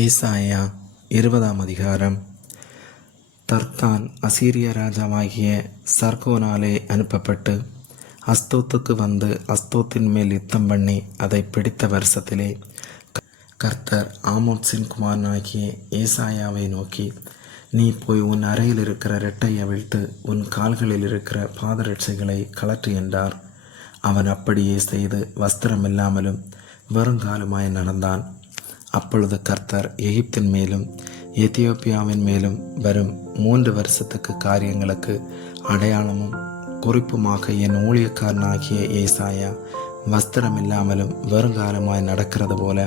ஏசாயா 20 அதிகாரம். தர்தான் அசீரிய ராஜாவாகிய சர்கோனாலே அனுப்பப்பட்டு அஸ்தோத்துக்கு வந்து அஸ்தோத்தின் மேல் யுத்தம் பண்ணி அதை பிடித்த வருஷத்திலே கர்த்தர் ஆமோத்சின் குமாரனாகிய ஏசாயாவை நோக்கி, நீ போய் உன் அறையில் இருக்கிற ரெட்டை அவிழ்த்து உன் கால்களில் இருக்கிற பாதரட்சைகளை கலற்று என்றார். அவன் அப்படியே செய்து வஸ்திரம் இல்லாமலும் வெறுங்காலுமாய் நடந்தான். அப்பொழுது கர்த்தர் எகிப்தின் மேலும் எத்தியோப்பியாவின் மேலும் வரும் 3 வருஷத்துக்கு காரியங்களுக்கு அடையாளமும் குறிப்புமாக என் ஊழியக்காரனாகிய ஏசாயா வஸ்திரம் இல்லாமலும் வெறுங்காலமாய் நடக்கிறது போல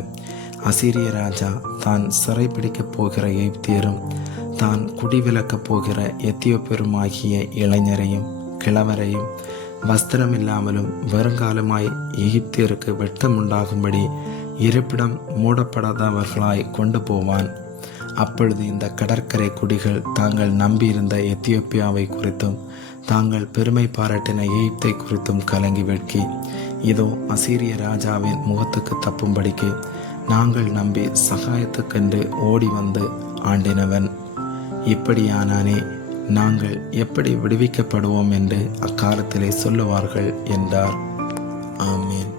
அசீரிய ராஜா தான் சிறைப்பிடிக்கப் போகிற எகிப்தியரும் தான் குடிவிலக்கப் போகிற எத்தியோப்பியருமாகிய இளைஞரையும் கிழவரையும் வஸ்திரமில்லாமலும் வெறுங்காலமாய் எகிப்தியருக்கு வெட்கமுண்டாகும்படி இருப்பிடம் மூடப்படாதவர்களாய் கொண்டு போவான். அப்பொழுது இந்த கடற்கரை குடிகள் தாங்கள் நம்பியிருந்த எத்தியோப்பியாவை குறித்தும் தாங்கள் பெருமை பாராட்டின எகிப்தை குறித்தும் கலங்கி வெட்கி, இதோ அசீரிய ராஜாவின் முகத்துக்கு தப்பும்படிக்கு நாங்கள் நம்பி சகாயத்துக்கென்று ஓடி வந்து ஆண்டினவன் இப்படியானானே, நாங்கள் எப்படி விடுவிக்கப்படுவோம் என்று அக்காலத்திலே சொல்லுவார்கள் என்றார். ஆமீன்.